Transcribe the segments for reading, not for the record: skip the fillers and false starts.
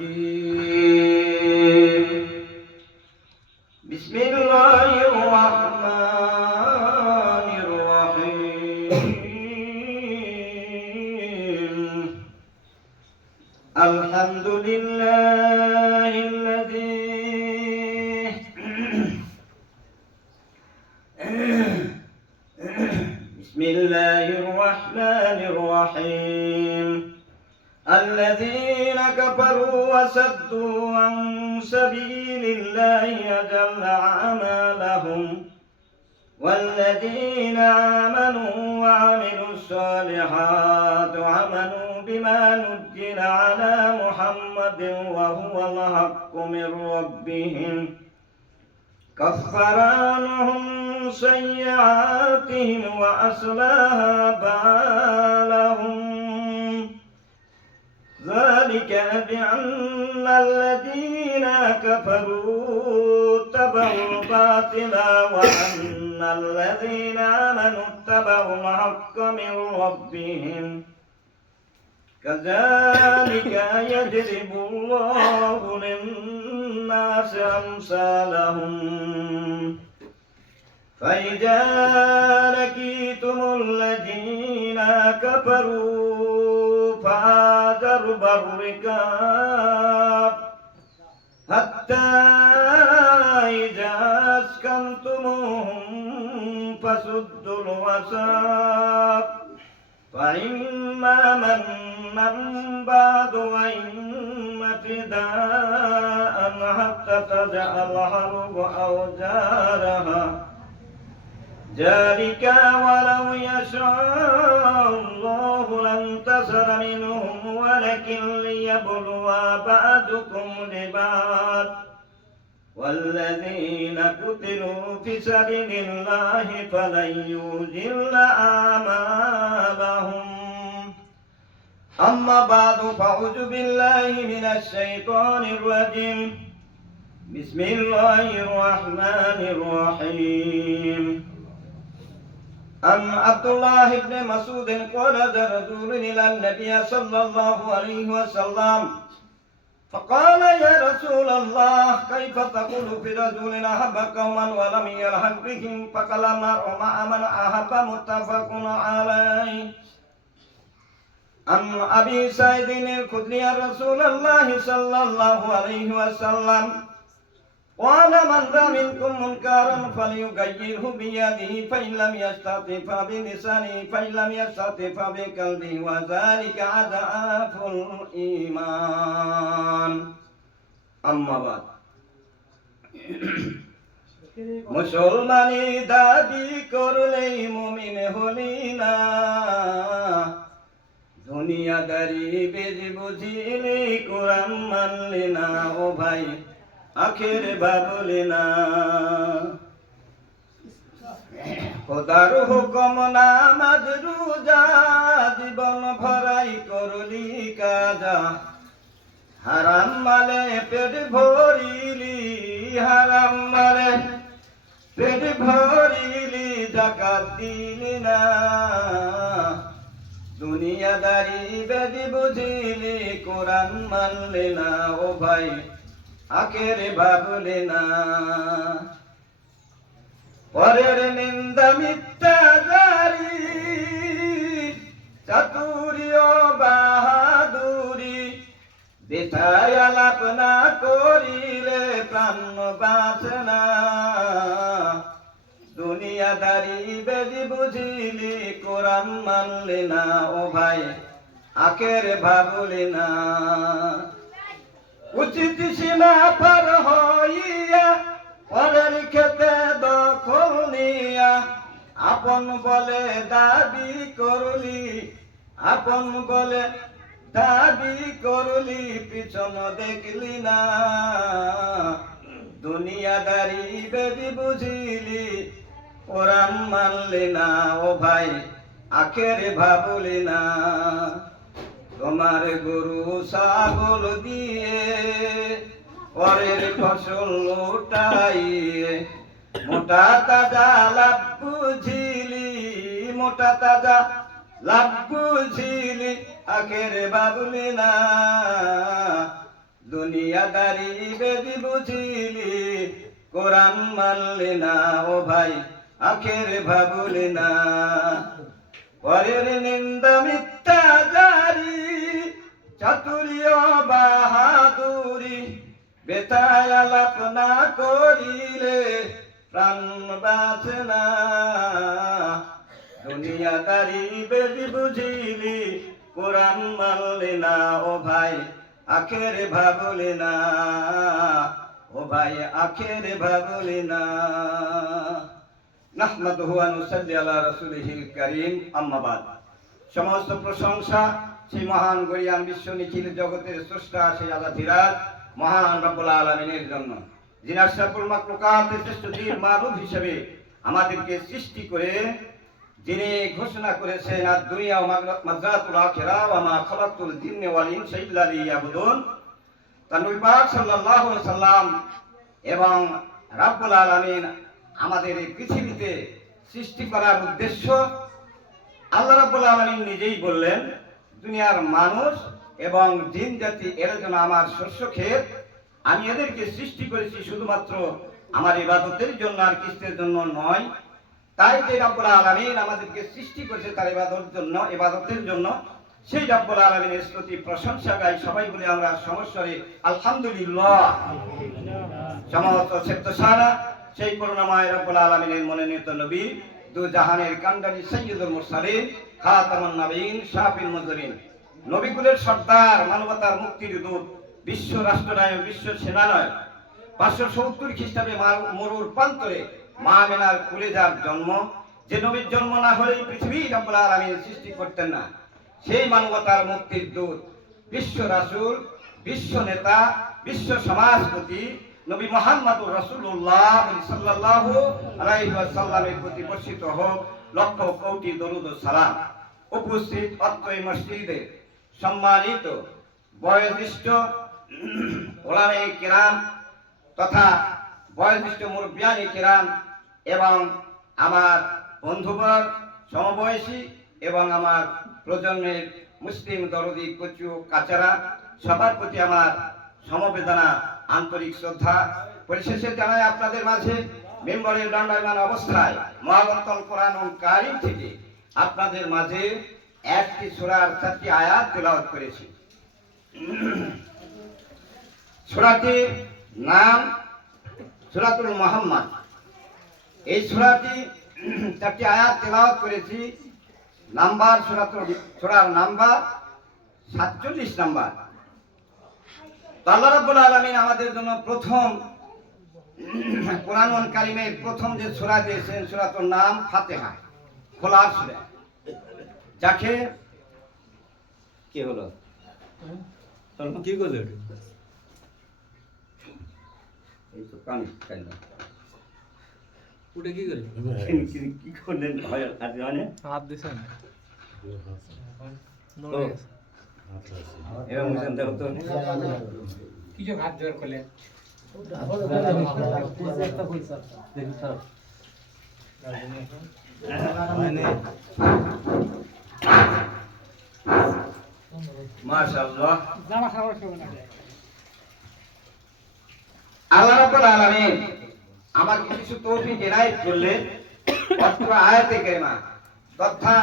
الرجيم بسم الله الرحمن الرحيم الحمد لله الذي بسم الله الرحمن الرحيم الذين كفروا وصدوا عن سبيل الله أضل أعمالهم والذين آمنوا وعملوا الصالحات وآمنوا بما نزل على محمد وهو الحق من ربهم كفر عنهم سيئاتهم وأصلح بالهم ذلك بأن الذين كفروا اتبعوا الباطل وأن الذين آمنوا اتبعوا الحق من ربهم كذلك يضرب الله للناس أمثالهم فإذا لقيتم الذين كفروا فضرب الركاب حتى إذا أسكنتموهم فسدوا الوثاق فإما منا بعد وإما فداء حتى تضع الحرب أوزارها ذلك ولو يشاء الله لانتصر منهم ولكن ليبلو بعضكم ببعض والذين قتلوا في سبيل الله فلن يضل أعمالهم أما بعد فأعوذ بالله من الشيطان الرجيم بسم الله الرحمن الرحيم عن عبد الله بن مسعود قال رجل إلى النبي صلى الله عليه وسلم فقال يا رسول الله كيف تقول في رجل أحب قوما ولم يلحق بهم فقال المرء مع من أحب متفق عليه عن أبي سعيد الخدري يا رسول الله صلى الله عليه وسلم قال من رأى منكم منكرا فليغيره بيده فإن لم يستطع فبلسانه فإن لم يستطع فبقلبه وذلك أضعف الإيمان أما بعد মুসলমানি দাবি করলেই মুমিন হলি না দুনিয়াদারি বেজ বুঝিলে কোরআন মানলে না ও ভাই আখের বাবলে না খোদার হুকুম নামাজ রোজা জীবন ভরাই করলি কাজা হারাম মালে পেট ভরিলি হারাম মালে পেট ভরিলি যাকাত দিলি না দুনিয়াদারি বেদি বুঝিলি কোরআন মানলে না ও ভাই আখের ভাবলে না পরের নিন্দা মিথ্যাচারী চাতুরী ও বাহাদুরি বৃথায় আলাপ না করিলে প্রাণ বাঁচে না দুনিয়াদারি বেদি বুঝিলি কোরআন মানলে না ও ভাই আখের ভাবলে না উচিত সীমা পার হইয়া পরের খেতে দখল নিয়া আপন বলে দাবি করলি আপন বলে দাবি করলি পিছন দেখলি না দুনিয়াদারি বেবি বুঝিলি কোরআন মানলি না ও ভাই আখের ভাবলি না তোমার গরু ছাগল দিয়ে পরের ফসল লুটাইয়ে মোটা তাজা লাভ বুঝিলি মোটা তাজা লাভ বুঝিলি আখের বাবুলি না দুনিয়াদারি বেদি বুঝিলি কোরআন মানলি না ও ভাই আখের ভাবলি না পরের নিন্দা মিথ্যা জারি চাতুরীয় বাহাদুরি বেতায় আলাপ না করিলে প্রাণ বাঁচে না দুনিয়াদারি বেদি বুঝিলি কোরআন মানলি না ও ভাই আখের ভাবলি না ও ভাই আখের ভাবলি না নাহমাদুহু ওয়া নুসাল্লি আলা রাসূলিহিল কারীম আম্মা বাদ সমস্ত প্রশংসা সেই মহান গরিয়ান বিশ্ব নিখিল জগতের স্রষ্টা সেই আযাধিরাজ মহান রব্বুল আলামিনের জন্য যিনি আশরাফুল মাখলুকাতের শ্রেষ্ঠ জীব মানব হিসেবে আমাদেরকে সৃষ্টি করে যিনি ঘোষণা করেছেন আর দুনিয়া ও মাযরাতুল আখিরা ওয়া মা খালাকতুল জিন্না ওয়াল ইনসা ইল্লা লিয়াবুদুন তার নবী পাক সাল্লাল্লাহু আলাইহি সাল্লাম এবং রব্বুল আলামিন আমাদের এই পৃথিবীতে সৃষ্টি করার উদ্দেশ্য আল্লাহ রাব্বুল আলামিন নিজেই বললেন দুনিয়ার মানুষ এবং জিন জাতি এর জন্য আমার শস্য ক্ষেত আমি এদেরকে সৃষ্টি করেছি শুধুমাত্র আমার ইবাদতের জন্য আর কিসের জন্য নয় তাই যে রব্বুল আলামিন আমাদেরকে সৃষ্টি করেছে তার ইবাদতের জন্য সেই রব্বুল আলামিনের স্তুতি প্রশংসা গাই সবাই বলে আমরা সমস্বরে আলহামদুলিল্লাহ সমস্ত সেপ্তসারা সেই করুণাময় রব্বুল আলামিনের মনোনীত নবী দু জাহানের কান্ডারি সাইয়্যিদুল মুরসালিন খাতামুন নবীন শাফিউল মুজরিন নবীকুলের সর্দার মানবতার মুক্তির দূত বিশ্ব রাষ্ট্রনায়ক বিশ্ব সেনানায়ক 570 খ্রিস্টাব্দে মরুর প্রান্তরে মা আমিনার কুলে যার জন্ম যে নবীর জন্ম না হলে পৃথিবী রব্বুল আলামিন সৃষ্টি করতেন না সেই মানবতার মুক্তির দূত বিশ্ব রাসূল বিশ্ব নেতা বিশ্ব সমাজপতি নবী মুহাম্মদুর রাসূলুল্লাহ সাল্লাল্লাহু আলাইহি ওয়াসাল্লামের প্রতি বর্ষিত হোক লক্ষ কোটি দরুদ ও সালাম উপস্থিত অত্রই মসজিদে সম্মানিত বয়োজ্যেষ্ঠ ওলামায়ে কিরাম তথা বয়োজ্যেষ্ঠ মুরব্বিয়ানে কিরাম এবং আমার বন্ধুবর সমবয়সী এবং আমার প্রজন্মের মুসলিম দরদি কচু কাচারা সবার প্রতি আমার সমবেদনা আন্তরিক শ্রদ্ধা পরিশেষে জানাই আপনাদের মাঝে মেম্বরের দণ্ডায়মান অবস্থায় মহাগ্রন্থ কোরআনুল কারীম থেকে আপনাদের মাঝে একটি সূরার 4টি আয়াত তেলাওয়াত করেছি সূরাটির নাম সূরাতুল মুহাম্মদ এই সূরাটি 4টি আয়াত তেলাওয়াত করেছি নাম্বার সূরার নাম্বার 47 নাম্বার আল্লাহ রাব্বুল আলামিন আমাদের জন্য প্রথম কোরআনুল কারীমের প্রথম যে সূরা দিয়েছেন সূরার নাম ফাতিহা খোলার সূরা যাকে কি হলো কি করলে এই তো কান কান ওটা কি করলে কি করলেন ভাই আর জানে হাত দিছেন এরকম বুঝেন দেখো তো কিছু হাত জোর করলেন মাশাআল্লাহ জামা খাওয়ার সময় না আল্লাহ রাব্বুল আলামিন আমাকে কিছু তৌফিক এনায়েত করলেন অত্র আয়াতে কারিমা তথা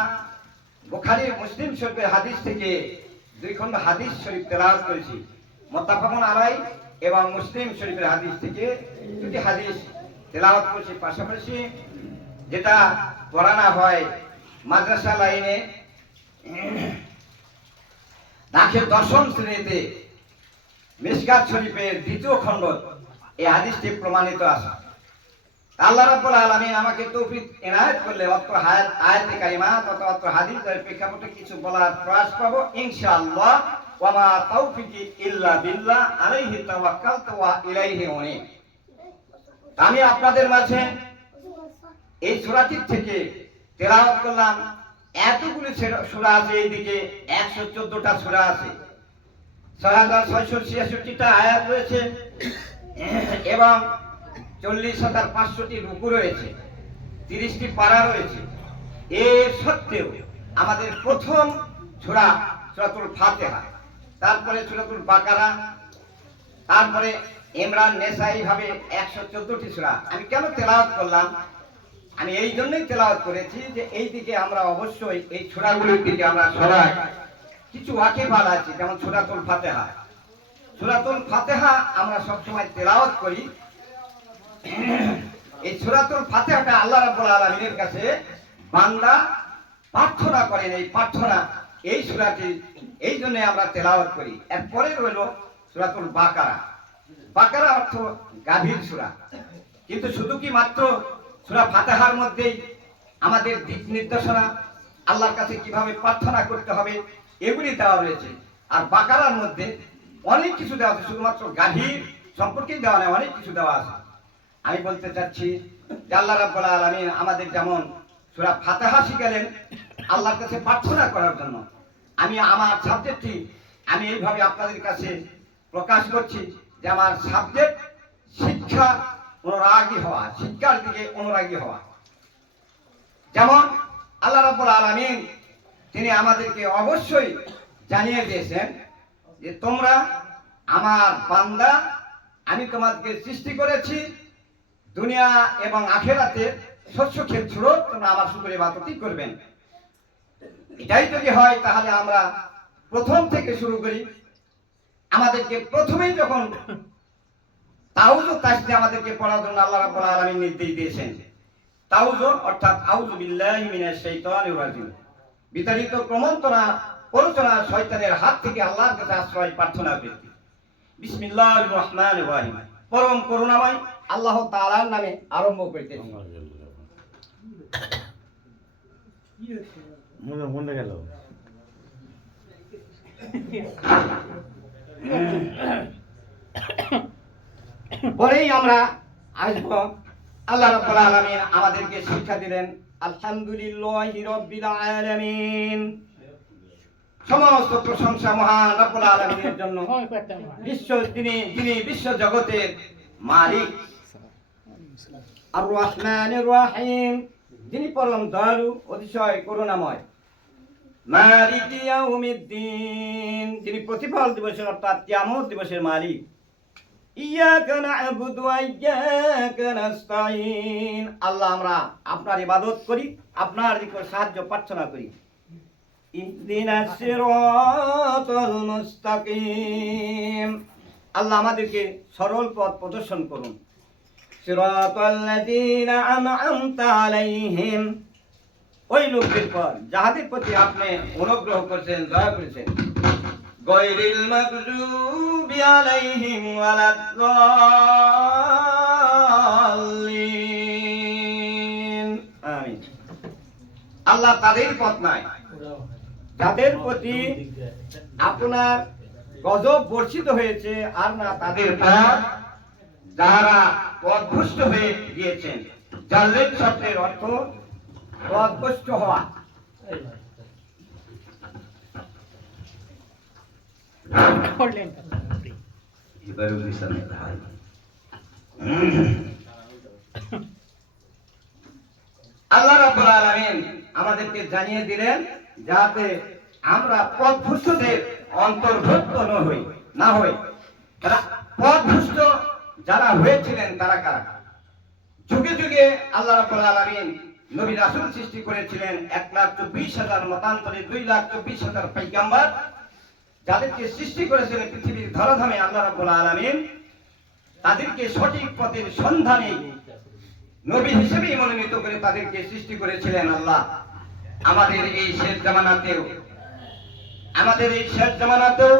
বুখারী মুসলিম শরীফের হাদিস থেকে দুই খণ্ড হাদিস শরীফ তেলাওয়াত করেছি মুত্তাফাকুন আলাইহি এবং মুসলিম শরীফের হাদিস থেকে দুটি হাদিস তেলাওয়াত করেছি পাশাপাশি যেটা পড়ানো হয় মাদ্রাসা লাইনে দাখিল 10ম শ্রেণীতে মিশকাত শরীফের 2য় খণ্ড এই হাদিসটি প্রমাণিত আছে আল্লাহ রাব্বুল আলামিন আমাকে তৌফিক এনায়েত করলে অত্র আয়াতে কারিমা তথা অত্র হাদিসের প্রেক্ষাপটে কিছু বলার প্রয়াস পাবো ইনশাআল্লাহ ওয়া মা তাওফিকি ইল্লা বিল্লাহ আলাইহি তাওয়াক্কালতু ওয়া ইলাইহি উনীব আমি আপনাদের মাঝে এই সূরাটি থেকে তেলাওয়াত করলাম এতগুলো সূরা আছে এইদিকে 114টা সূরা আছে 6666টা আয়াত রয়েছে এবং 40,500টি রুকু রয়েছে 30টি পারা রয়েছে এর সত্ত্বেও আমাদের প্রথম সূরা সূরাতুল ফাতিহা তারপরে সূরাতুল বাকারা তারপরে ইমরান নেসা, এইভাবে 114টি সূরা। আমি কেন তেলাওয়াত করলাম? আমি এই জন্যই তেলাওয়াত করেছি যে এই দিকে আমরা অবশ্যই এই সূরাগুলোর দিকে আমরা সবাই কিছু ওয়াকিবহাল আছি। যেমন সূরাতুল ফাতিহা। সূরাতুল ফাতিহা আমরা সবসময় তেলাওয়াত করি। এই সূরাতুল ফাতিহাটা আল্লাহ রাব্বুল আলামিনের কাছে বান্দা প্রার্থনা করেন। এই প্রার্থনা এই সূরাটি এই জন্য আমরা তেলাওয়াত করি। এরপরে হলো সূরাতুল বাকারা। বাকারা অর্থ গাভীর সূরা। কিন্তু শুধু কি মাত্র সূরা ফাতিহার মধ্যেই আমাদের দিক নির্দেশনা, আল্লাহর কাছে কিভাবে প্রার্থনা করতে হবে এগুলি দেওয়া রয়েছে। আর বাকারার মধ্যে অনেক কিছু দেওয়া আছে, শুধুমাত্র গাভীর সম্পর্কেই দেওয়া নেই, অনেক কিছু দেওয়া আছে। আমি বলতে চাচ্ছি যে আল্লাহ রাব্বুল আলামিন আমাদের যেমন সূরা ফাতিহা শিখালেন আল্লাহর কাছে প্রার্থনা করার জন্য, আমি আমার সাবজেক্টটি আমি এইভাবে আপনাদের কাছে প্রকাশ করছি যে আমার সাবজেক্ট শিক্ষা অনুরাগী হওয়া, শিক্ষার দিকে অনুরাগী হওয়া। যেমন আল্লাহ রাব্বুল আলামিন তিনি আমাদেরকে অবশ্যই জানিয়ে দিয়েছেন যে তোমরা আমার বান্দা, আমি তোমাদেরকে সৃষ্টি করেছি দুনিয়া এবং আখিরাতে শস্য ক্ষেত ছিল, তোমরা আমার শুকর ইবাদতই করবেন। এটাই যদি হয় তাহলে আমরা প্রথম থেকে শুরু করি। আমাদেরকে প্রথমেই যখন তাউযু তাসবিহ আমাদেরকে পড়ার জন্য আল্লাহ রাব্বুল আলামিন নির্দেশ দিয়েছেন। তাউযু অর্থাৎ আউযু বিল্লাহি মিনাশ শাইতানির রাজিম, বিতাড়িত প্রমন্ত্রণা প্ররোচনা শয়তানের হাত থেকে আল্লাহর কাছে আশ্রয় প্রার্থনা করতে। বিসমিল্লাহির রহমানির রহিম, পরম করুণাময় আল্লাহ তাআলার নামে আরম্ভ করিতেছি। মনে গেল পরেই আমরা আসব। আল্লাহ রাব্বুল আলামিন আমাদেরকে শিক্ষা দিলেন আলহামদুলিল্লাহি রাব্বিল আলামিন, সমস্ত প্রশংসা মহান রব্বুল আলামিনের জন্য। যিনি বিশ্ব জগতের মালিক। আর রহমানির রহিম, যিনি পরম দয়ালু অতিশয় করুণাময়। মালিকি ইয়াউমিদ্দিন, যিনি প্রতিফল দিবসের অর্থাৎ কিয়ামত দিবসের মালিক। ইয়াকা না'বুদু ওয়া ইয়াকা নাস্তাঈন, আল্লাহ আমরা আপনার ইবাদত করি, আপনার নিকট সাহায্য প্রার্থনা করি। ইহদিনাস সিরাতাল মুস্তাকিম, আল্লাহ আমাদেরকে সরল পথ প্রদর্শন করুন। সিরাতাল্লাযীনা আন'আমতা আলাইহিম, ওই লোকদের পর যাহাদের প্রতি আপনি অনুগ্রহ করেছেন, দয়া করেছেন। গায়রিল মাগযুবি আলাইহিম ওয়ালাদ-দাল্লিন, আমিন। আল্লাহ তাদের পথ নাই যাদের প্রতি আপনার গজব বর্ষিত হয়েছে, আর না তাদের পথ যারা পথভ্রষ্ট হয়ে গিয়েছেন। জাল্লেন শব্দের অর্থ পথভ্রষ্ট হওয়া। আল্লাহ রাব্বুল আলামিন আমাদেরকে জানিয়ে দিলেন যাতে আমরা পথভ্রষ্টদের অন্তর্ভুক্ত না হই। পথভ্রষ্ট যারা হয়েছিলেন তারা কারা? যুগে যুগে আল্লাহ রাব্বুল আলামিন নবী রাসূল সৃষ্টি করেছিলেন 1,24,000 মতান্তরে, 2,24,000 পয়গম্বর যাদেরকে সৃষ্টি করেছিলেন পৃথিবীর ধরাধামে আল্লাহ রাব্বুল আলামিন। তাদেরকে সঠিক পথের সন্ধানে নবী হিসেবে মনোনীত করে তাদেরকে সৃষ্টি করেছিলেন আল্লাহ। আমাদের এই শেষ জামানাতেও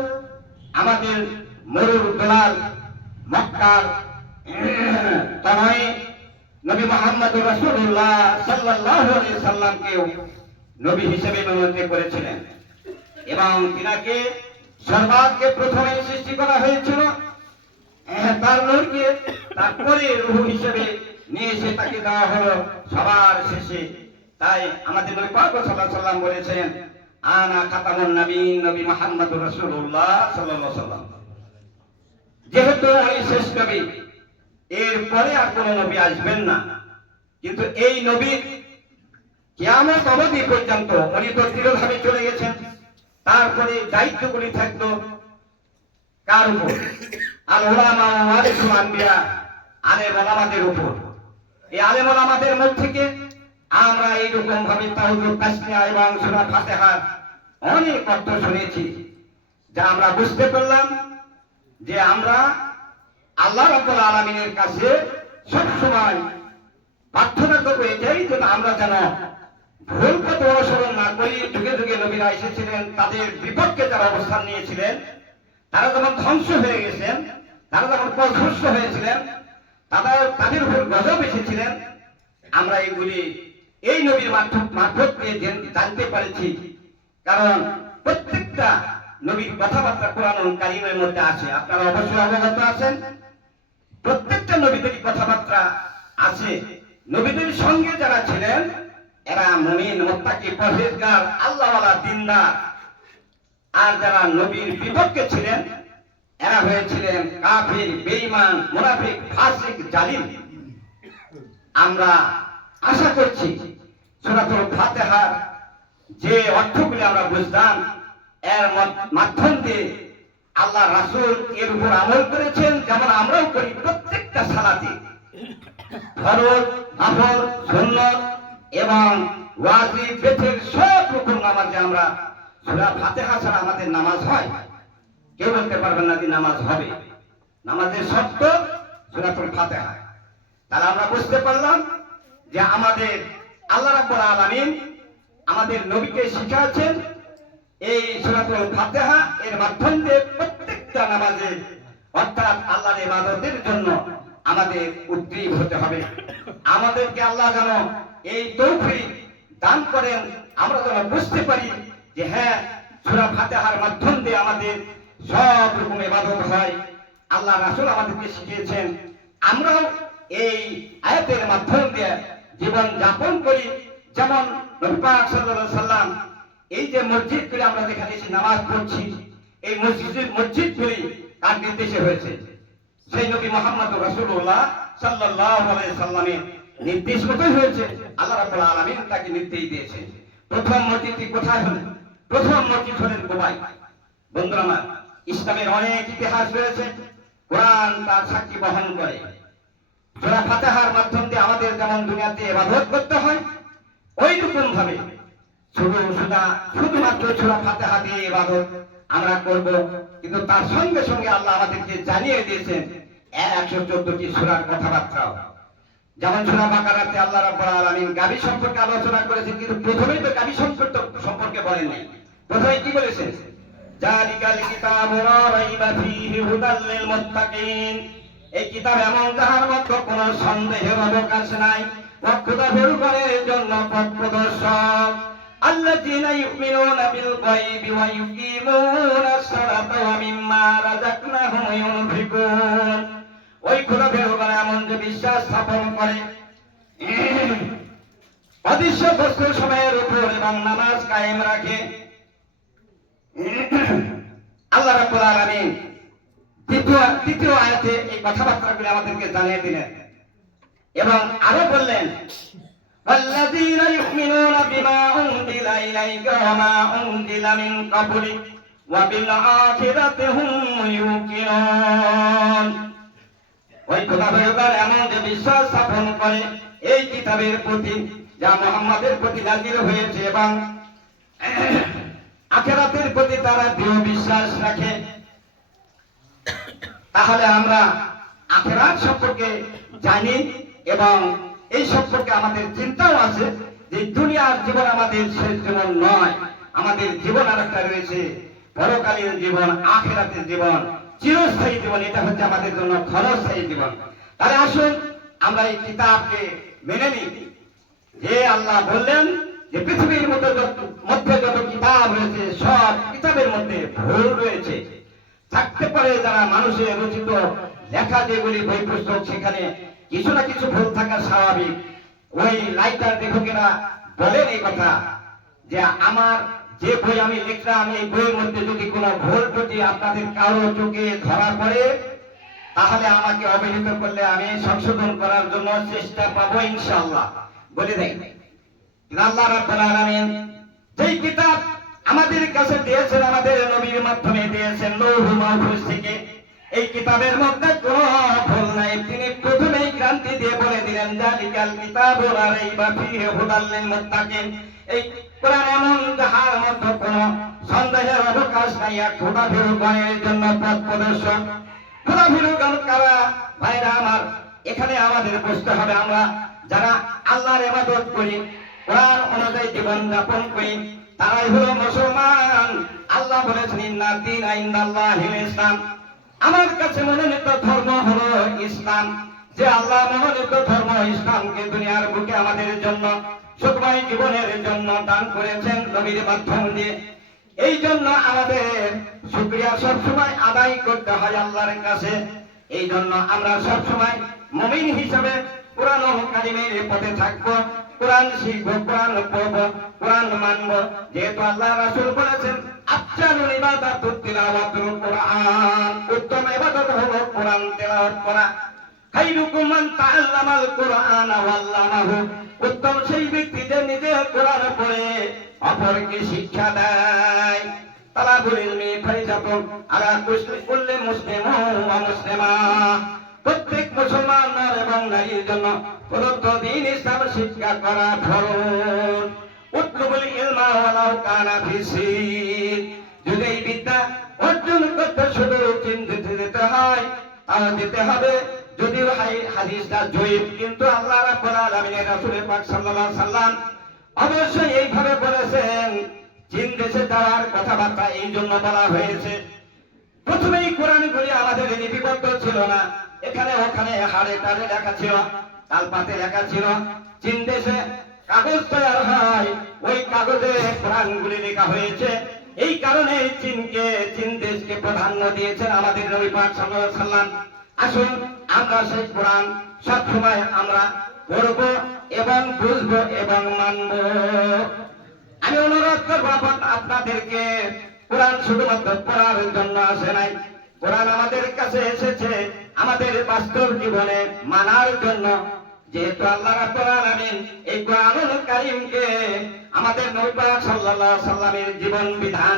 আমাদের মরুর দলাল মক্কার তনয় নবী মুহাম্মদুর রাসূলুল্লাহ সাল্লাল্লাহু আলাইহি সাল্লামকেও নবী হিসেবে মনোনীত করেছিলেন এবং তিনাকে সর্বাগ্রে প্রথমে সৃষ্টি করা হয়েছিল। তার নূরকে তারপরে রূহ হিসেবে নিয়ে এসে তাকে দেওয়া হলো সবার শেষে। তাই আমাদের নবী পাক সাল্লাল্লাহু আলাইহি সাল্লাম বলেছেন, আনা খাতামুন নবীন, নবী মুহাম্মদুর রাসূলুল্লাহ সাল্লাল্লাহু আলাইহি সাল্লাম। যেহেতু উনি শেষ নবী, এরপরে আর কোন নবী আসবেন না। কিন্তু এই নবী কিয়ামত অবধি পর্যন্ত উনি তো চিরধামে চলে গেছেন। তারপরে দায়িত্বগুলি থাকলো কার উপর? আল উলামা ওয়ারিসুল আম্বিয়া, আলেম ওলামাদের উপর। এই আলেম ওলামাদের মুখ থেকে আমরা এইরকম ভাবে তাওজুদ তাসমিয়া এবং সূরা ফাতিহার অনেক অর্থ শুনেছি, যা আমরা বুঝতে পারলাম যে আমরা আল্লাহ রাব্বুল আলামিনের কাছে সব সময় প্রার্থনা করবো এটাই, যেন আমরা যেন ভুল পথ অনুসরণ না করি। যুগে যুগে নবীরা এসেছিলেন, তাদের বিপক্ষে যারা অবস্থান নিয়েছিলেন, তারা যখন ধ্বংস হয়ে গেছেন, তারা যখন পথভ্রষ্ট হয়েছিলেন, তাদের উপর গজব এসেছিলেন, আমরা এগুলি এই নবীর মারফত দিয়ে জানতে পেরেছি। কারণ প্রত্যেকটা নবীর কথাবার্তা কোরআনুল কারীমের মধ্যে আছে, আপনারা অবশ্যই অবগত আছেন। প্রত্যেকটা নবীদেরই কথাবার্তা আছে। নবীদের সঙ্গে যারা ছিলেন এরা মুমিন, মুত্তাকি, পরহেজগার, আল্লাহওয়ালা, দিনদার। আর যারা নবীর বিপক্ষে ছিলেন এরা হয়েছিলেন কাফির, বেঈমান, মুনাফিক, ফাসিক, জালিম। আমরা আশা করছি সূরাতুল ফাতিহার যে অর্থগুলি আমরা বুঝলাম, এর মাধ্যম দিয়ে আল্লাহ রাসূল এর উপর আমল করেছেন, যেমন আমরাও করি। প্রত্যেকটা সালাতে ফরজ, নফল, সুন্নাত এবং ওয়াজিব, বেতের সব রকম নামাজে আমরা সূরা ফাতিহা ছাড়া আমাদের নামাজ হয়? কেউ বলতে পারবেন না যে নামাজ হবে। নামাজের শর্ত সূরাতুল ফাতিহা। তাহলে আমরা বুঝতে পারলাম যে আমাদের আল্লাহ রাব্বুল আলামিন আমাদের নবীকে শিখিয়েছেন এই সূরাতুল ফাতিহা। এর মাধ্যম দিয়ে প্রত্যেকটা নামাজে অর্থাৎ আল্লাহর ইবাদতের জন্য আমাদের উদ্গ্রীব হতে হবে। আমাদেরকে আল্লাহ যেন এই তৌফিক দান করেন, আমরা যেন বুঝতে পারি যে হ্যাঁ, সূরা ফাতিহার মাধ্যম দিয়ে আমাদের সব রকম ইবাদত হয়। আল্লাহ রাসূল আমাদেরকে শিখিয়েছেন, আমরাও এই আয়াতের মাধ্যম দিয়ে জীবন যাপন করি। যেমন নবী পাক সাল্লাল্লাহু আলাইহি সাল্লাম এই যে মসজিদগুলি আমরা যেখানে এসে নামাজ পড়ছি, এই মসজিদগুলি কার নির্দেশে হয়েছে? সেই নবী মুহাম্মদ রাসূলুল্লাহ সাল্লাল্লাহু আলাইহি সাল্লামের নির্দেশ মতোই হয়েছে। আল্লাহ রাব্বুল আলামিন তাকে নির্দেশ দিয়েছেন। প্রথম মসজিদটি কোথায় হলো? প্রথম মসজিদ হলেন কুবায়। বন্ধুরা আমার, ইসলামের অনেক ইতিহাস রয়েছে, কোরআন তার সাক্ষী বহন করে। সূরা ফাতিহার মাধ্যম দিয়ে আমাদের যেমন দুনিয়াতে ইবাদত করতে হয়, ওই রকম ভাবে শুধুমাত্র সূরা ফাতিহা দিয়ে ইবাদত আমরা করব। কিন্তু তার সঙ্গে সঙ্গে আল্লাহ আমাদেরকে জানিয়ে দিয়েছেন 114টি সূরার কথাবার্তাও। যেমন সূরা বাকারাতে আল্লাহ রাব্বুল আলামিন গাভী সম্পর্কে আলোচনা করেছেন, কিন্তু প্রথমেই তো গাভী সম্পর্কে বলেন নাই। প্রথমে কি বলেছেন? জালিকাল কিতাবু লা রাইবা ফীহি হুদাল লিল মুত্তাকিন। এই কিতাব এমন, যাহার মধ্যে কোনো সন্দেহের অবকাশ নাই, মুত্তাকিদের জন্য পথ প্রদর্শক। আল্লাযীনা ইউমিনুনা বিল গায়বি ওয়া ইউকিমুনাস সালাতা ওয়া মিম্মা রাযাকনাহুম ইউনফিকুন। ওই খোদা বেহুদা এমন যে বিশ্বাস স্থাপন করে অদৃশ্য বস্তুর সময়ের উপর এবং নামাজ কায়েম রাখে। আল্লাহ রাব্বুল আলামিন তৃতীয় আয়াতে এই কথাবার্তাগুলো আমাদেরকে জানিয়ে দিলেন এবং আরো বললেন, والذين يؤمنون بما أنزل إليك وما أنزل من قبلك وبالآخرة هم يوقنون। ওই খোদাবের এমন যে বিশ্বাস স্থাপন করে এই কিতাবের প্রতি, যা মুহাম্মাদের প্রতি নাযিল হয়েছে, এবং আখিরাতের প্রতি তারা দৃঢ় বিশ্বাস রাখে। তাহলে আমরা আখিরাত সম্পর্কে জানি এবং এই সম্পর্কে আমাদের চিন্তাও আছে যে দুনিয়ার জীবন আমাদের শেষ জীবন নয়, আমাদের জীবন আরেকটা রয়েছে, পরকালীন জীবন, আখিরাতের জীবন, চিরস্থায়ী জীবন। এটা হচ্ছে আমাদের জন্য ক্ষণস্থায়ী জীবন। তাহলে আসুন আমরা এই কিতাবকে মেনে নিই। যে আল্লাহ বললেন যে পৃথিবীর মধ্যে যত কিতাব রয়েছে, সব কিতাবের মধ্যে ভুল রয়েছে। থাকতে পারে যারা মানুষের রচিত লেখা যেগুলি বই পুস্তক, সেখানে কিছু না কিছু ভুল থাকা স্বাভাবিক। ওই লাইটার লেখকেরা বলেন এই কথা যে আমার যে বই আমি লিখলাম, এই বইয়ের মধ্যে যদি কোনো ভুল ত্রুটি আপনাদের কারো চোখে ধরা পড়ে, তাহলে আমাকে অবহিত করলে আমি সংশোধন করার জন্য চেষ্টা পাবো ইনশাআল্লাহ বলে দেয়। আল্লাহ রাব্বুল আলামিন যেই কিতাব আমাদের কাছে দিয়েছেন, আমাদের নবীর মাধ্যমে দিয়েছেন লৌহ মাহফুজ থেকে, এই কিতাবের মধ্যে কোনো ভুল নাই। তিনি প্রথমেই ক্রান্তি দিয়ে বলে দিলেন জালিকাল কিতাবু লা রাইবা ফীহি হুদাল লিল মুত্তাকিন। এই কোরআন এমন যাহার মধ্যে কোনো সন্দেহের অবকাশ নাই, এক খোদাভীরুগণের জন্য পথ প্রদর্শক। খোদাভীরুগণ কারা? ভাইরা আমার, এখানে আমাদের বুঝতে হবে, আমরা যারা আল্লাহর ইবাদত করি, কোরআন অনুযায়ী জীবন যাপন করি, তারাই হলো মুসলমান। আল্লাহ বলেছেন ইন্না দীনা ইনদাল্লাহিল ইসলাম, আমার কাছে মনোনীত ধর্ম হলো ইসলাম। যে আল্লাহ মনোনীত ধর্ম ইসলামকে দুনিয়ার বুকে আমাদের জন্য সুখময় জীবনের জন্য দান করেছেন নবীর মাধ্যম দিয়ে। এই জন্য আমাদের শুকরিয়া সবসময় আদায় করতে হয় আল্লাহর কাছে। এই জন্য আমরা সবসময় মুমিন হিসাবে কোরআন কারিমের পথে থাকবো, কোরআন শিখবো, কোরআন পড়বো, কোরআন মানবো। যেহেতু আল্লাহ রাসূল বলেছেন আফজালুল ইবাদাতুত তিলাওয়াতুল কোরআন, উত্তম ইবাদত হলো কোরআন তেলাওয়াত করা। খায়রুকুম মান তাআল্লামাল কোরআন ওয়া আল্লামাহু, উত্তম সেই ব্যক্তি যে নিজে কোরআন পড়ে অপরকে শিক্ষা দেয়। তালাবুল ইলমি ফারিজাতুন আলা কুল্লি মুসলিমিন ওয়া মুসলিমা, প্রত্যেক মুসলমান এবং নারীর জন্য প্রদত্ত দ্বীন ইসলাম শিক্ষা করা ফরজ। উতলুবুল ইলমা ওয়ালাউ কানা ফি সিন, যদি এই বিদ্যা অর্জন করতে শুধু চিন্তিত যেতে হয় তাও দিতে হবে, যদিও হাদিসটা জয়ীফ, কিন্তু আল্লাহ রাব্বুল আলামিনের রাসূল পাক সাল্লাল্লাহু আলাইহি সাল্লাম অবশ্যই এইভাবে বলেছেন। চীন দেশে যাওয়ার কথাবার্তা এই জন্য বলা হয়েছে। প্রথমেই কোরআনগুলি আমাদের লিপিবদ্ধ ছিল না, এখানে ওখানে হাড়ে টাড়ে লেখা ছিল, তালপাতে লেখা ছিল। চীন দেশে কাগজ তৈরি হয়, ওই কাগজে কোরআনগুলি লেখা হয়েছে। এই কারণে চীন দেশকে প্রাধান্য দিয়েছেন আমাদের নবী পাক সাল্লাল্লাহু আলাইহি সাল্লাম। আসুন আমরা সেই কোরআন সবসময় আমরা পড়ব এবং বুঝব এবং মানব। আমি অনুরোধ করবো আপনাদেরকে, কোরআন শুধুমাত্র পড়ার জন্য আসে নাই, কোরআন আমাদের কাছে এসেছে আমাদের বাস্তব জীবনে মানার জন্য। যেহেতু আল্লাহ রাব্বুল আলামিন এই কোরআনুল কারীমকে আমাদের নবী পাক সাল্লাল্লাহু আলাইহি সাল্লামের জীবন বিধান,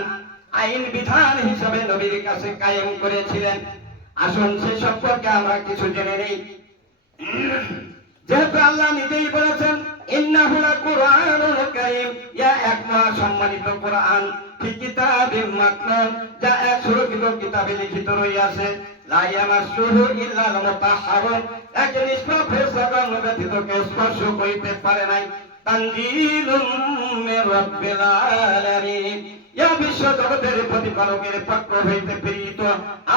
আইন বিধান হিসেবে নবীর কাছে কায়েম করেছিলেন, আসুন সে সম্পর্কে আমরা কিছু জেনে নেই। যেহেতু আল্লাহ নিজেই বলেছেন ইন্নাহু লাকুরআনুল কারীম, ইয়া এক মহা সম্মানিত কোরআন, ফি কিতাবিম মাকনুন, যা এক সুরক্ষিত কিতাবে লিখিত রইয়াছে, লা ইয়ামাসসুহু ইল্লাল মুতাহহারুন, এক নিষ্পাপ ফেরেশতাগণ ব্যতীত কেউ স্পর্শ করিতে পারে নাই, তানজিলুম মির রাব্বিল আলামিন, ইয়া বিশ্ব জগতের প্রতিপালকের পক্ষ হইতে প্রেরিত।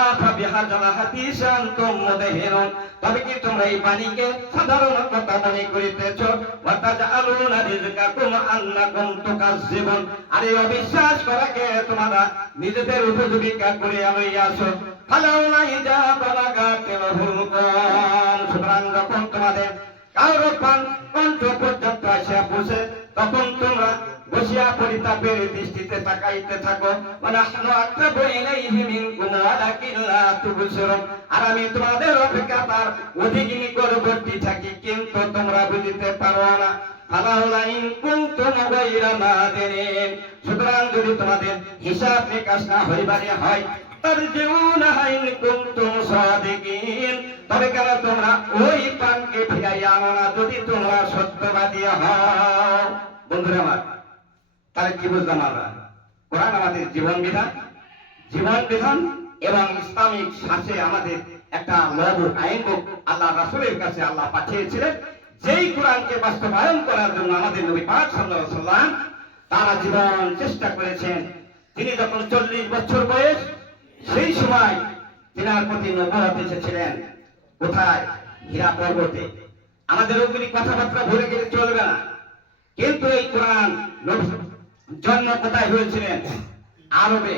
আফা বিহাযাল হাদিস আনতুম মুদহিরুন, তবে কি তোমরা এই বাণীকে সাধারণ কথা মনে করিতেছ? ওয়া তাজআলুনা রিজকাকুম আন্নাকুম তুকাজ্জিবুন, আর এই অবিশ্বাস করাকে তোমরা নিজেদের উপজীবিকা করে লইয়াছো। ফালাউলা ইজা বালাগাতিল হুলকুম, সুতরাং যখন তোমাদের কারো কণ্ঠ পর্যন্ত আসিয়া পৌঁছে, তখন তোমরা বসিয়া পরিতাপের দৃষ্টিতে তাকাইতে থাকো। ওয়ানাহনু আকরাবু ইলাইহি মিনকুম ওয়ালাকিন লা তুবসিরুন, আর আমি তোমাদের অপেক্ষা তার অধিক নিকটবর্তী থাকি, কিন্তু তোমরা বুঝিতে পারো না। ফালাউলা ইন কুনতুম গায়রা মাদিনিন, সুতরাং যদি তোমাদের হিসাব নিকাশ না হইবারে হয়, তারজিউনাহা ইন কুনতুম সাদিকিন, তবে কেন তোমরা ওই প্রাণকে ফিরাইয়া আনো না যদি তোমরা সত্যবাদী হও। বন্ধুরা আমার, তাহলে কি বুঝলাম আমরা? কোরআন আমাদের জীবন বিধান এবং ইসলামিক শাসে আমাদের একটা লবুক আইন বুক আল্লাহ রাসূলের কাছে আল্লাহ পাঠিয়েছিলেন, যেই কোরআনকে বাস্তবায়ন করার জন্য আমাদের নবী পাক সাল্লাল্লাহু আলাইহি সাল্লাম তারা জীবন চেষ্টা করেছেন। তিনি যখন 40 বছর বয়স, সেই সময় তিনার প্রতি নবুয়ত এসেছিলেন। কোথায়? হীরা পর্বতে। আমাদের ওগুলি কথাবার্তা ভুলে গেলে চলবে না, কিন্তু এই কোরআন জন্ম কোথায় হয়েছিলেন? আরবে,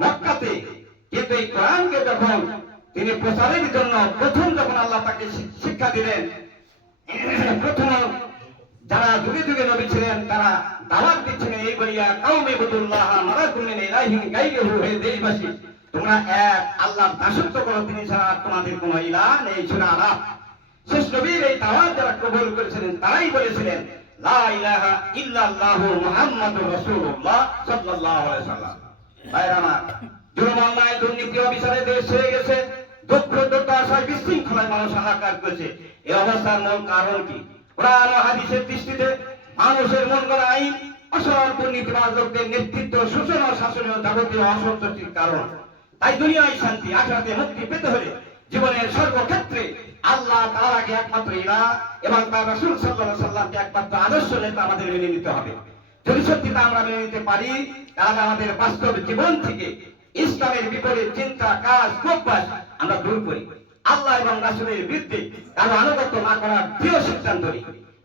মক্কাতে। কিন্তু এই কোরআনকে যখন তিনি প্রচারের জন্য প্রথম যখন আল্লাহ তাকে শিক্ষা দিলেন, প্রথম যারা যুগে যুগে নবী ছিলেন তারা দাওয়াত দিচ্ছিলেন এই বলিয়া, কাউমে ইবুদুল্লাহ মা লাকুম মিন ইলাহিন গায়রুহু, হে দেশবাসী তোমরা এক আল্লাহর দাসত্ব করো, তিনি ছাড়া তোমাদের কোনো ইলাহ নেই। সূরা আরাফ। শেষ নবীর এই দাওয়াত যারা কবুল করেছিলেন তারাই বলেছিলেন লা ইলাহা ইল্লাল্লাহু মুহাম্মাদুর রাসূলুল্লাহ সাল্লাল্লাহু আলাইহি সাল্লাম। ভাইরা আমার, জুলুম অন্যায় দুর্নীতি অবিচারে দেশ হয়ে গেছে, দুঃখ দুর্দশায় বিশৃঙ্খলায় মানুষ হাহাকার করেছে। এই অবস্থার মূল কারণ কি? কোরআন ও হাদিসের দৃষ্টিতে মানুষের মন গড়া আইন, অসৎ দুর্নীতিবাজ লোকদের নেতৃত্ব, শোষণ ও শাসনের যাবতীয় অসন্তুষ্টির কারণ। তাই দুনিয়ায় শান্তি, আখিরাতে মুক্তি পেতে হলে জীবনের সর্বক্ষেত্রে আল্লাহ তাআলাকে একমাত্র ইলাহ এবং তার রাসূল সাল্লাল্লাহু আলাইহি সাল্লামকে একমাত্র আদর্শ নেতা আমাদের মেনে নিতে হবে। যদি সত্যি তা আমরা মেনে নিতে পারি, তাহলে আমাদের বাস্তব জীবন থেকে ইসলামের বিপরীত চিন্তা, কাজ, অভ্যাস আমরা দূর করি। আল্লাহ এবং রাসূলের বিরুদ্ধে কারো আনুগত্য না করার দৃঢ় সিদ্ধান্ত নিই।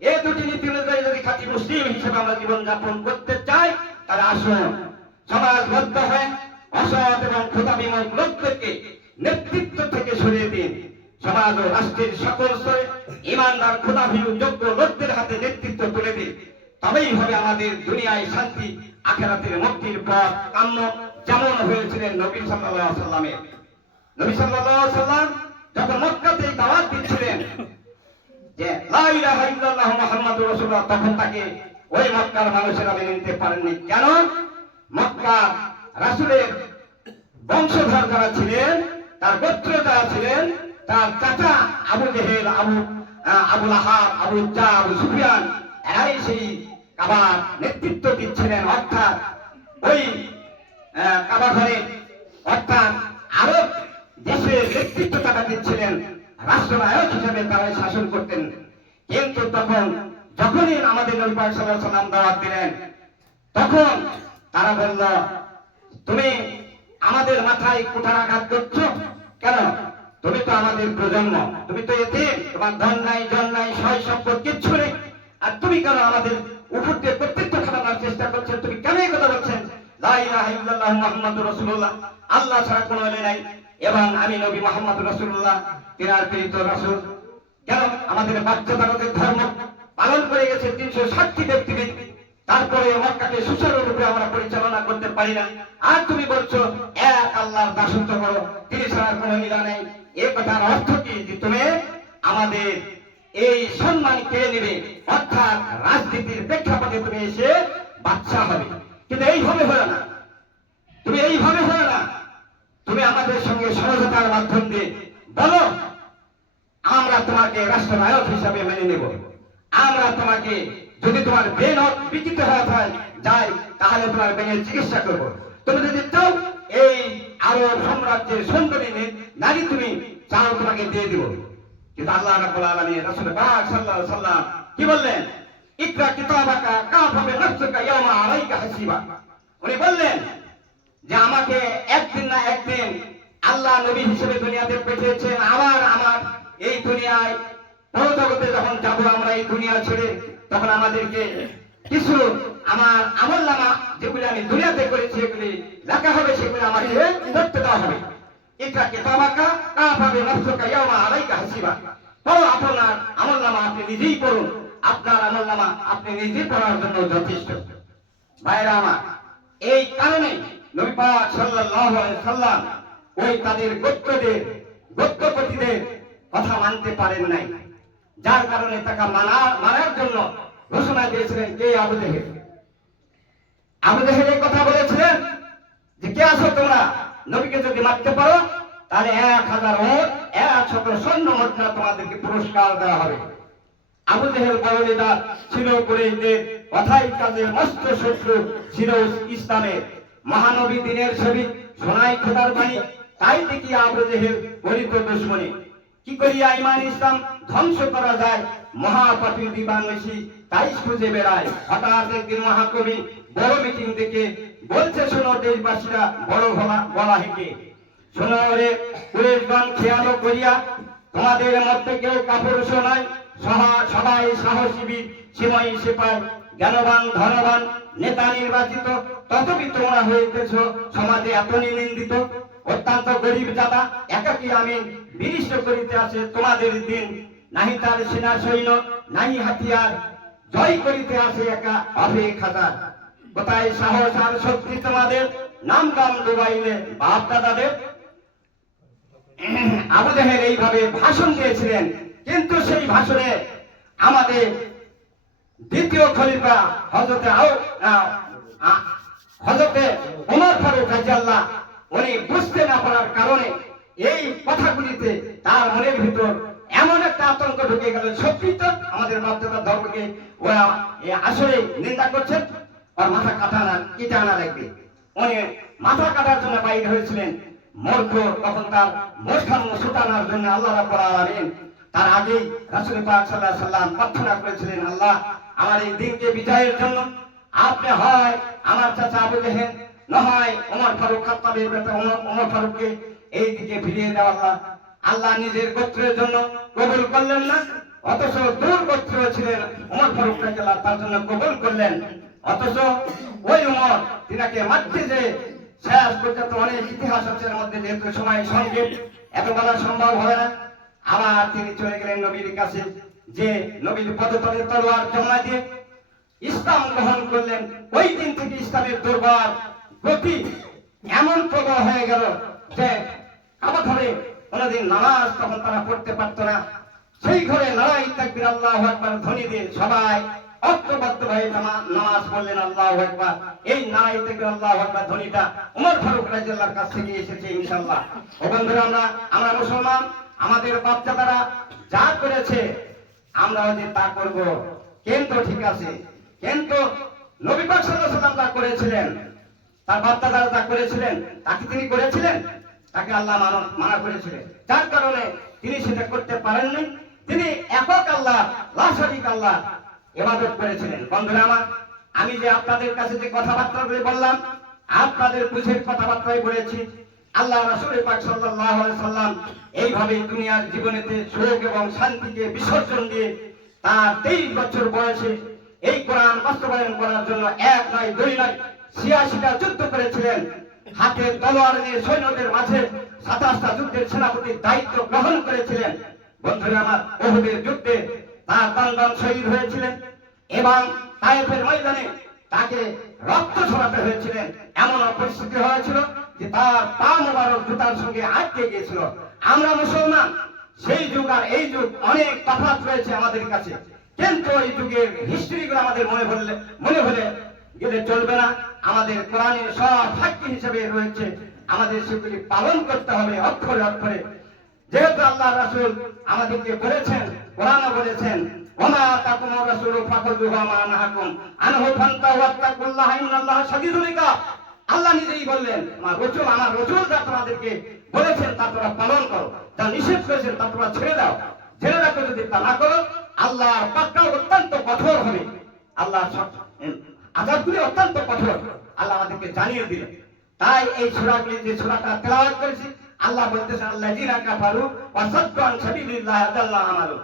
এই দুটি নীতি অনুযায়ী যদি খাঁটি মুসলিম হিসেবে আমরা জীবন যাপন করতে চাই, তাহলে আসুন সমাজবদ্ধ হয়ে অসৎ এবং খোদাবিমুখ লোকদেরকে নেতৃত্ব থেকে সরিয়ে দিন। সমাজ ও রাষ্ট্রের সকল স্তরে ইমানদার খোদাভীরু যোগ্য লোকদের হাতে নেতৃত্ব তুলে দিন। তবেই হবে আমাদের দুনিয়ায় শান্তি, আখিরাতের মুক্তির পথ কাম্য, যেমন হয়েছিলেন নবী সাল্লাল্লাহু আলাইহি সাল্লামের। নবী সাল্লাল্লাহু আলাইহি সাল্লাম যখন মক্কাতে দাওয়াত দিচ্ছিলেন যে লা ইলাহা ইল্লাল্লাহু মুহাম্মাদুর রাসূলুল্লাহ, তখন তাকে ওই মক্কার মানুষেরা মেনে নিতে পারেননি। কেন? মক্কার রাসূলের বংশধর যারা ছিলেন, তার গোত্র যারা ছিলেন, তার চাচা আবু জেহেল, আবু লাহাব, আবু জাহল, আবু সুফিয়ান, এরাই সেই কাবার নেতৃত্ব দিচ্ছিলেন। অর্থাৎ ওই কাবা ঘরে, অর্থাৎ আরব দেশের নেতৃত্ব তারা দিচ্ছিলেন, রাষ্ট্রনায়ক হিসেবে তারা শাসন করতেন। কিন্তু তখন যখনই আমাদের নবী পাক সাল্লাল্লাহু আলাইহি ওয়াসাল্লাম দাওয়াত দিলেন, তখন তারা বলল, তুমি আমাদের মাথায় কুঠারাঘাত করছো কেন? তুমি তো আমাদের প্রজন্ম, তুমি তো এতিম, তোমার ধন নাই, জন নাই, সয় সম্পদ কিচ্ছু নেই, আর তুমি কেন আমাদের উপর দিয়ে কর্তৃত্ব খাটানোর চেষ্টা করছো? তুমি কেন এই কথা বলছেন? লা ইলাহা ইল্লাল্লাহু মুহাম্মাদুর রাসূলুল্লাহ, আল্লাহ ছাড়া কোনো ইলাহ নাই এবং আমি নবী মুহাম্মদ রাসূলুল্লাহ, তিনার প্রেরিত রাসূল। কেন? আমাদের বাধ্যতামূলক ধর্ম পালন করে গেছে 360টি ব্যক্তিবিদ, তারপরে মক্কাকে সুচারুরূপে আমরা পরিচালনা করতে পারি না, আর তুমি বলছো এক আল্লাহর দাসত্ব করো, তিনি ছাড়া কোনো ইলাহ নেই। এই কথার অর্থ কি? যে তুমি আমাদের এই সম্মান কেড়ে নেবে, অর্থাৎ রাজনীতির প্রেক্ষাপটে তুমি এসে বাদশা হবে। কিন্তু এইভাবে হলো না, তুমি এইভাবে হলো না, তুমি আমাদের সঙ্গে সমঝোতার মাধ্যম দিয়ে বলো, আমরা তোমাকে রাষ্ট্রনায়ক হিসাবে মেনে নেব, আমরা তোমাকে, যদি তোমার বেন বিকৃত হয়ে যায় তাহলে তোমার বেনের চিকিৎসা করব। তুমি যদি চাও এই আরব সাম্রাজ্যের সুন্দরী নারী তুমি চাও, তোমাকে দিয়ে দিব। কিন্তু আল্লাহ রাব্বুল আলামিন রাসূল পাক সাল্লাল্লাহু আলাইহি সাল্লাম কি বললেন? ইকরা কিতাবাকা কাফা বিনাফসিকা ইয়াওমা আলাইকা হাসিবা। উনি বললেন যে আমাকে একদিন না একদিন আল্লাহ নবী হিসেবে দুনিয়াতে পাঠিয়েছেন, আবার আমার এই দুনিয়ায় পরজগতে যখন যাবো আমরা এই দুনিয়া ছেড়ে, তখন আমাদেরকে কিছু আমার আমলনামা যেগুলি আমি দুনিয়াতে করেছি এগুলি লেখা হবে, সেগুলি আমাকে করতে দেওয়া হবে। ইকরা কিতাবাকা কাফা বিনাফসিকা ইয়াওমা আলাইকা হাসিবা। পড়ো আপনার আমলনামা, আপনি নিজেই পড়ুন, আপনার আমলনামা আপনি নিজেই পড়ার জন্য যথেষ্ট। ভাইরা আমার, এই কারণে নবী পাক সাল্লাল্লাহু আলাইহি সাল্লাম ওই তাদের গোত্রপতিদের কথা মানতে পারেন নাই, যার কারণে তাকে মারার জন্য ঘোষণা দিয়েছিলেন কে? আবু জেহেল। আবু জেহেল এই কথা বলেছিলেন যে কে আছো তোমরা, নবীকে যদি মারতে পারো তাহলে 1000 উট, 100 স্বর্ণ মুদ্রা তোমাদেরকে পুরস্কার দেওয়া হবে। আবু জেহেল বড় নেতা ছিল, কুরাইশদের কথাই কাজে মস্ত শত্রু ছিল ইসলামের। মহানবী দিনের ছবি, সোনাই খোদার বাণী, তাই দেখি আবু জেহেল গরিব দুশমনী। কি করিয়া ইমান ইসলাম ধ্বংস করা যায়, মহাপাপী দিবানবেশী তাই খুঁজে বেড়ায়। হঠাৎ একদিন মহাকবি বড় মিটিং দেখে বলছে, শোনো দেশবাসীরা, বড় গলা হেঁকে শোনো রে কুরাইশগণ, খেয়াল করিয়া তোমাদের মধ্যে কেউ কাপুরুষ নাই, সবাই সাহসী বীর, সীমাই সেপাই, জ্ঞানবান ধনবান, নেতা নির্বাচিত, তথাপি তোমরা হইতেছ সমাজে এত নিন্দিত। অত্যন্ত গরিব জাতা, একাকী আমি বিনিষ্ট করিতে আছে তোমাদের দিন, নাহি তার সেনা সৈন্য, নাহি হাতিয়ার, জয় করিতে আছে একা অভে খাতার। কোথায় সাহস আর শক্তি তোমাদের, নাম গাম ডুবাইলে বাপ দাদাদের। আবু জেহেল এইভাবে ভাষণ দিয়েছিলেন, কিন্তু সেই ভাষণে আমাদের দ্বিতীয় খলিফা হযরতে ওমর ফারুক রাদিয়াল্লাহু, উনি বুঝতে না পারার কারণে এই কথাগুলিতে তার মনের ভিতর এমন একটা আতঙ্ক ঢুকে গেল, সত্যি তো আমাদের বাধ্যতার ধর্মকে ওরা আসলে নিন্দা করছেন, আর মাথা কেটে আনা লাগবে। উনি মাথা কাটার জন্য বাইরে হয়েছিলেন। মূর্খ তখন তার মূর্খান্ন ছুটানোর জন্য আল্লাহ রাব্বুল আলামিন তার আগেই রাসূল পাক সাল্লাল্লাহু আলাইহি সাল্লাম প্রার্থনা করেছিলেন, আল্লাহ আমার এই দিনকে বিজয়ের জন্য আপনি হয় আমার চাচা আবু জেহেল, না হয় ওমর ফারুক খাত্তাবের বেটা ওমর ফারুককে এই দিকে ফিরিয়ে দাও। আল্লাহ আল্লাহ নিজের গোত্রের জন্য কবুল করলেন না, অথচ দূর গোত্র ছিলেন ওমর ফারুককে আল্লাহ তার জন্য কবুল করলেন। অথচ ওই ওমর তিনাকে মারতে যে শেষ পর্যন্ত অনেক ইতিহাস আছে এর মধ্যে, যেহেতু সময় সঙ্গে এত বলা সম্ভব হবে না, আবার তিনি চলে গেলেন নবীর কাছে, যে নবীর পদতলে তলোয়ার জমা দিয়ে ইসলাম গ্রহণ করলেন। ওই দিন থেকে ইসলামের দরবার গতি এমন প্রবল হয়ে গেল যে আমার ঘরে কোনোদিন নামাজ তখন তারা পড়তে পারতো না, সেই ঘরে নারাই তাকবীর আল্লাহু আকবার ধ্বনি দিয়ে সবাই ঐক্যবদ্ধ হয়ে নামাজ পড়লেন আল্লাহু আকবার। এই নারাই তাকবীর আল্লাহু আকবার ধ্বনিটা ওমর ফারুক রাদিয়াল্লাহু কাছ থেকে এসেছে ইনশাআল্লাহ। ও বন্ধুরা, আমরা মুসলমান, আমাদের বাচ্চারা যা করেছে আমরাও যে তা করব, কিন্তু ঠিক আছে, কিন্তু নবী পাক সাল্লাল্লাহু আলাইহি ওয়াসাল্লাম যা করেছিলেন, তার বাচ্চারা যা করেছিলেন, তাকে তিনি করেছিলেন, তাকে আল্লাহ মানা করেছিলেন, যার কারণে তিনি সেটা করতে পারেননি। তিনি একক আল্লাহ, লা শারীকা আল্লাহ ইবাদত করেছিলেন। বন্ধুরা আমার, আমি যে আপনাদের কাছে যে কথাবার্তা বললাম, আপনাদের বুঝের কথাবার্তাই বলেছি। আল্লাহ রাসূল পাক সাল্লাল্লাহু আলাইহি সাল্লাম এইভাবে দুনিয়ার জীবনেতে সুখ এবং শান্তিকে বিসর্জন দিয়ে তার 23 বছর বয়সে এই কোরআন বাস্তবায়ন করার জন্য এক নয় দুই নয় 86টা যুদ্ধ করেছিলেন। হাতে তলোয়ার নিয়ে সৈন্যদের মাঝে 27টা যুদ্ধের সেনাপতির দায়িত্ব গ্রহণ করেছিলেন। বন্ধুরা আমার, উহুদের যুদ্ধে তার প্রাণদান শহীদ হয়েছিলেন এবং তায়েফের ময়দানে তাকে রক্ত ঝরাতে হয়েছিলেন। এমন পরিস্থিতি হয়েছিল যে তার পা মোবারক জুতার সঙ্গে আটকে গিয়েছিল। আমরা মুসলমান, সেই যুগ আর এই যুগ অনেক তফাৎ রয়েছে আমাদের কাছে, কিন্তু এই যুগের হিস্ট্রিগুলো আমাদের মনে হলে গেলে চলবে না। আমাদের কোরআনের সব সাক্ষী হিসেবে রয়েছে, আমাদের সেগুলি পালন করতে হবে অক্ষরে অক্ষরে। যেহেতু আল্লাহ রাসূল আমাদেরকে বলেছেন, কোরআনে বলেছেন, ওমা তাকুমুর রাসূলু ফাখুযুহু ওয়া মা নাহাকুম আনহু ফান্তাহু ওয়াত্তাকুল্লাহা ইন্নাল্লাহা শাদীদুল ইকাব। আল্লাহ নিজেই বললেন, আমার রাসূল যা তোমাদেরকে বলেছেন তা তোমরা পালন করো, যা নিষেধ করেছেন তা তোমরা ছেড়ে দাও। ছেড়ে রাখো, যদি তা না করো আল্লাহর পাকড়াও অত্যন্ত কঠোর হবে। আল্লাহ আযাবগুলি অত্যন্ত কঠোর, আল্লাহ আমাদেরকে জানিয়ে দিলেন। তাই এই সূরাগুলি, যে সূরাটা তেলাওয়াত করেছি, আল্লাহ বলতেছেন, আল্লাযীনা কাফারু ওয়া সাদ্দু আন সাবিলিল্লাহি আযাল্লা আমালু,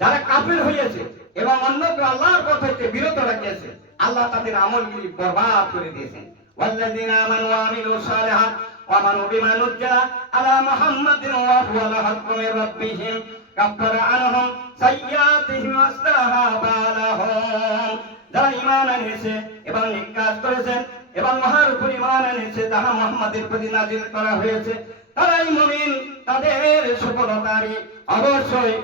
যারা কাফির হয়েছে এবং অন্যকে আল্লাহর পথ হইতে বিরত রাখিয়েছে, আল্লাহ তাদের আমলগুলি বরবাদ করে দিয়েছেন। ওয়াল্লাযীনা আমানু ওয়া আমিলুস সালিহাত ওয়া আমানু বিমা নুজ্জিলা আলা মুহাম্মাদিন ওয়া হুয়া আল-হাক্কু মির রাব্বিহিম কাফারা আনহুম সাইয়্যাতিহিম ওয়া আসলাহা বালাহুম। যারা ঈমান এনেছে এবং নেক কাজ করেছেন এবং মহার উপর ঈমান এনেছে, যাহা মুহাম্মাদের প্রতি নাযিল করা হয়েছে, তারাই মুমিন। তাদের সফলতা আমি অবশ্যই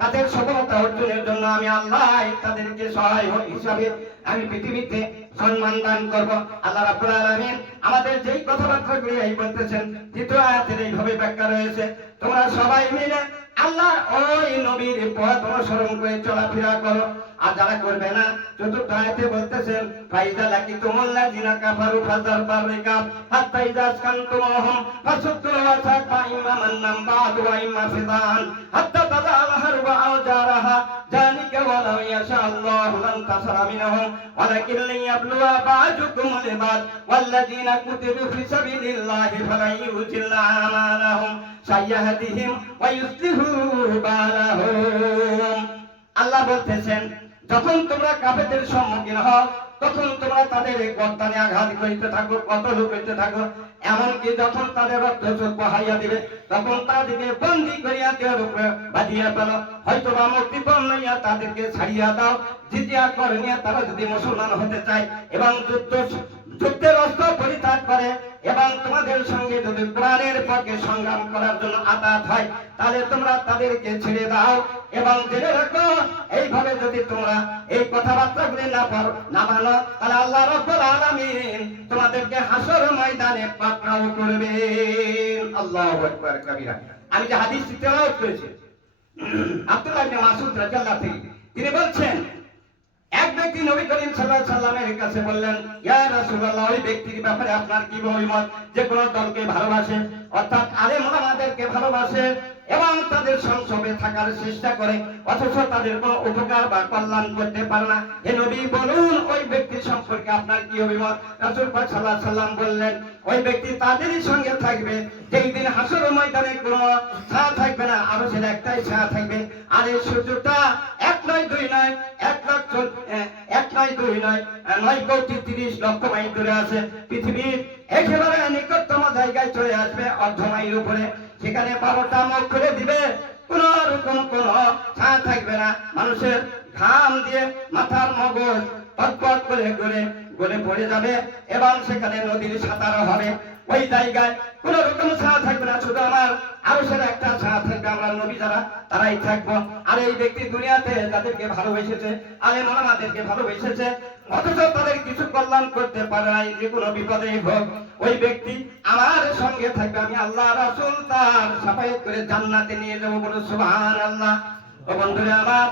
তাদের সফলতা অর্জনের জন্য আমি আল্লাহ তাদেরকে সহায় হিসাবে আমি পৃথিবীতে সম্মান দান করব। আল্লাহ রাব্বুল আলামিন আমাদের যেই কথাবার্তাগুলি এই বলতেছেন, দ্বিতীয় আয়াতের এইভাবে ব্যাখ্যা রয়েছে, তোমরা সবাই মিলে আল্লাহর ওই নবীর পথ অনুসরণ করে চলাফেরা করো। আর যারা করবে না, চতুর্থ আয়াতে বলতেছেন, ফাইদা লাকিতুমুল্লাযিনা কাফারু ফাযারবার রিকাব হাত্তা ইযা আসকানতুমুহুম ফাসুদ্দুল ওয়াসাকা ইম্মা মান্নাম বা'দু ওয়া ইম্মা ফিদান হাত্তা তাযাল হারবা আওজারাহা যালিকা ওয়া লাউ ইয়াশা আল্লাহু লান তাসারা মিনহুম ওয়ালাকিন লিয়াবলুয়া বা'দুকুম লিবাদ ওয়াল্লাযিনা কুতিলু ফি সাবিলিল্লাহি ফালান ইউজিল্লা আমালাহুম সাইয়্যাহাদিহিম ওয়া ইউসলিহু বালাহুম। আল্লাহ বলতেছেন, যখন তোমরা কাফেরদের সম্মুখীন হও, তখন তোমরা তাদের গর্দানে আঘাত করিতে থাকো, কতল করিতে থাকো, এমনকি যখন তাদের রক্ত চোখ বহাইয়া দিবে, তখন তাদেরকে বন্দী করিয়া দেওয়ার উপরে বাঁধিয়া ফেলো, হয়তো বা মুক্তিপণ লইয়া তাদেরকে ছাড়িয়া দাও। জিজিয়া করে নিয়ে তারা যদি মুসলমান হতে চায় এবং যুদ্ধের অস্ত্র পরিত্যাগ করে এবং তোমাদের সঙ্গে যদি কোরআনের পক্ষে সংগ্রাম করার জন্য আতাত হয় তাহলে তোমরা তাদেরকে ছেড়ে দাও এবং জেনে রাখো এইভাবে যদি তোমরা এই কথাবার্তাগুলি না মানো তাহলে আল্লাহ রাব্বুল আলামিন তোমাদেরকে হাসর ময়দানে পাকড়াও করবেন। আল্লাহু আকবার কাবীরা। আমি যে হাদিসটি তেলাওয়াত করেছি আব্দুল্লাহ ইবনে মাসউদ রাদিয়াল্লাহু থেকে, তিনি বলছেন এক ব্যক্তি নবী করিম সাল্লাল্লাহু আলাইহি সাল্লামের কাছে বললেন, ইয়া রাসূলুল্লাহ, ওই ব্যক্তির ব্যাপারে আপনার কি অভিমত যে কোন দলকে ভালোবাসে, অর্থাৎ আলেম ওলামাদেরকে ভালোবাসে এবং তাদের সংসবে থাকার চেষ্টা করে অথচ তাদের কোনো উপকার বা কল্যাণ করতে পারে না, হে নবী বলুন ওই ব্যক্তি সম্পর্কে আপনার কি অভিমত? রাসূল পাক সাল্লাল্লাহু আলাইহি সাল্লাম বললেন, ওই ব্যক্তি তাদেরই সঙ্গে থাকবে যেই দিন হাসর ময়দানে কোনো ছায়া থাকবে না, আরো সেটা একটাই ছায়া থাকবে, আর এই সূর্যটা 1 নয় 2 নয় 1 নয় 2 নয় 9,30,00,000 মাইল দূরে আছে, পৃথিবীর একেবারে নিকটতম জায়গায় চলে আসবে অর্ধ মাইল উপরে, সেখানে 12টা মুখ করে দিবে, কোন রকম কোন ছায়া থাকবে না, মানুষের ঘাম দিয়ে মাথার মগজ পটপট করে গলে পড়ে যাবে এবং সেখানে নদীর সাঁতার হবে, ওই জায়গায় কোন রকম ছায়া থাকবে না, শুধু আমার আরশের একটা ছায়া থাকবে, আমরা নবী যারা তারাই থাকবো। আর এই ব্যক্তি দুনিয়াতে যাদেরকে ভালোবেসেছে, আলেম ওলামাদেরকে ভালোবেসেছে অথচ তাদের কিছু কল্যাণ করতে পারে নাই, যে কোনো বিপদেই হোক ওই ব্যক্তি আমার সঙ্গে থাকবে, আমি আল্লাহ রাসূল তার সাফায়াত করে জান্নাতে নিয়ে যাবো, বলে সুবহানাল্লাহ। ও বন্ধুরা আমার,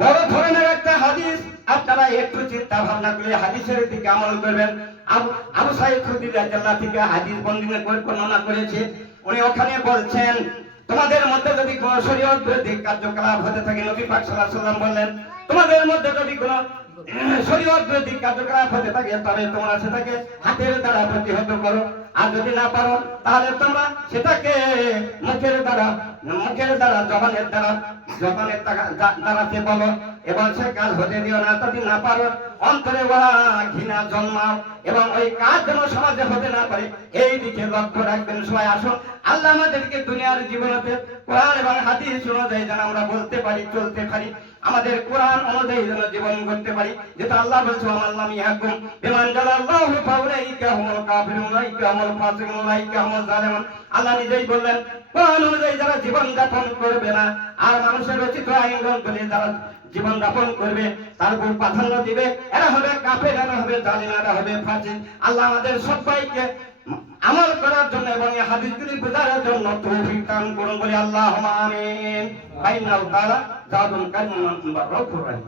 বড় ধরনের একটা হাদিস, আপনারা একটু চিন্তা ভাবনা করে হাদিসের দিকে আমল করবেন। আবু সাঈদ খুদরি রাদিয়াল্লাহু থেকে হাদিস বর্ণনা করেছে, উনি ওখানে বলছেন তোমাদের মধ্যে যদি কোন শরীয়ত বিরোধী কার্যকলাপ হতে থাকে, নবী পাক সাল্লাল্লাহু আলাইহি ওয়াসাল্লাম বললেন তোমাদের মধ্যে যদি কোন শরীয়ত বিরোধী কার্যকলাপ হতে থাকে তবে তোমরা সেটাকে হাতের দ্বারা প্রতিহত করো, আর যদি না পারো তাহলে তোমরা সেটাকে মুখের দ্বারা জবানের দ্বারাতে বলো এবং সে কাজ হতে দিও না, যদি না পারো অন্তরে ঘৃণা জন্মাও এবং ওই কাজ যেন সমাজে হতে না পারে এই দিকে লক্ষ্য রাখবেন। সবাই আসুন আল্লাহ আমাদেরকে দুনিয়ার জীবনেতে কোরআন এবং হাদিস অনুযায়ী যেন আমরা বলতে পারি, চলতে পারি, আমাদের কোরআন অনুযায়ী যেন জীবন করতে পারি, যেটা আল্লাহ বলছে আল্লাহ ইয়াকুম বিমান জালাল্লাহু ফাউলাইকা হুমুল কাফিরুন ওয়াইকা হুমুল ফাসিকুন ওয়াইকা হুমুল জালিমুন। আল্লাহ নিজেই বললেন কোরআন অনুযায়ী যারা জীবন যাপন করবে না আর মানুষের রচিত আইন গ্রন্থে যারা জীবন যাপন করবে তার উপর প্রাধান্য দিবে, এরা হবে কাফের, এরা হবে জালিম, এরা হবে ফাসিক। আল্লাহ আমাদের সবাইকে আমল করার জন্য এবং এই হাদিসগুলি বোঝার জন্য তৌফিক দান করুন বলে আল্লাহুম্মা আমিন। বাইনাল তাআলা জাদুল কারিম রাউফুর রহিম।